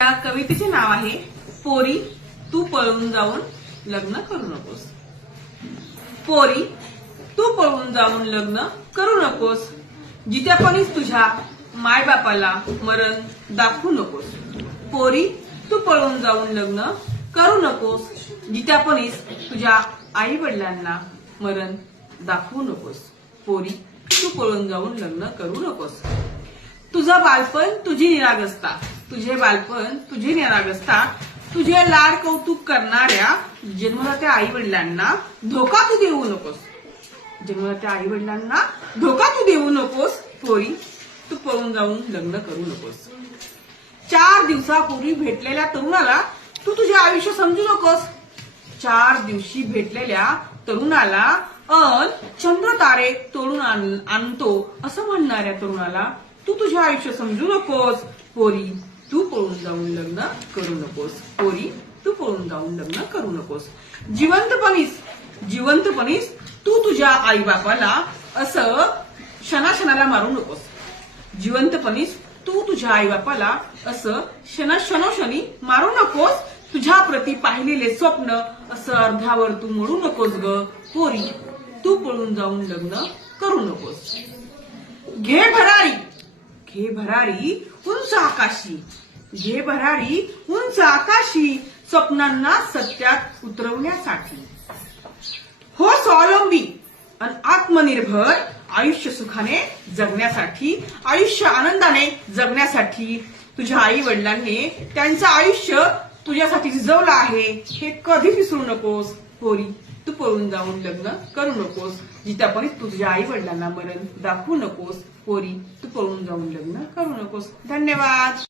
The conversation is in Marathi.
या कवितेचे नाव आहे पोरी तू पळून जाऊन लग्न करू नकोस। पोरी तू पळून जाऊन लग्न करू नकोस, जित्यापणीच तुझ्या मायबापाला मरण दाखवू नकोस। पोरी तू पळून जाऊन लग्न करू नकोस, जित्यापणीच तुझ्या आई वडिलांना मरण दाखवू नकोस। पोरी तू पळून जाऊन लग्न करू नकोस। तुझं बालपण तुझी निरागसता, तुझे बालपण तुझी निरागसता, तुझे लाड कौतुक करणाऱ्या जन्मदात्या आई वडिलांना धोका तू देऊ नकोस। जन्मदात्या आई वडिलांना धोका तू देऊ नकोस। पोरी तू पळून जाऊन लग्न करू नकोस। 4 दिवसापूर्वी भेटलेल्या तरुणाला तू तुझे आयुष्य समजू नकोस। 4 दिवशी भेटलेल्या तरुणाला चंद्र तारे तोडून आणतो असं म्हणणाऱ्या तरुणाला तू तुझे आयुष्य समजू नकोस। पोरी तू पळून जाऊन लग्न करू नकोस। पोरी तू पळून जाऊन लग्न करू नकोस। जिवंतपणीच तू तुझ्या आई बापाला असं क्षणाक्षणाला मारू नकोस। जिवंतपणीच तू तुझ्या आई बापाला असं क्षणोक्षणी मारू नकोस। तुझ्या प्रती पाहिलेले स्वप्न असं अर्ध्यावर तू मोडू नकोस ग। पोरी तू पळून जाऊन लग्न करू नकोस। घे भरारी उंच आकाशी, घे भरारी उंच आकाशी, स्वप्नांना सत्यात उतरवण्यासाठी। हो स्वावलंबी आणि आत्मनिर्भर, आयुष्य सुखाने जगण्यासाठी, आयुष्य आनंदाने जगण्यासाठी। तुझ्या आई वडिलांनी त्यांचं आयुष्य तुझ्यासाठी झिजवलं आहे हे कधी विसरू नकोस। पोरी तू पळून जाऊन लग्न करू नकोस, जित्यापणीच तुझ्या आई वडिलांना मरण दाखवू नकोस। पोरी तू पळून जाऊन लग्न करू नकोस। धन्यवाद।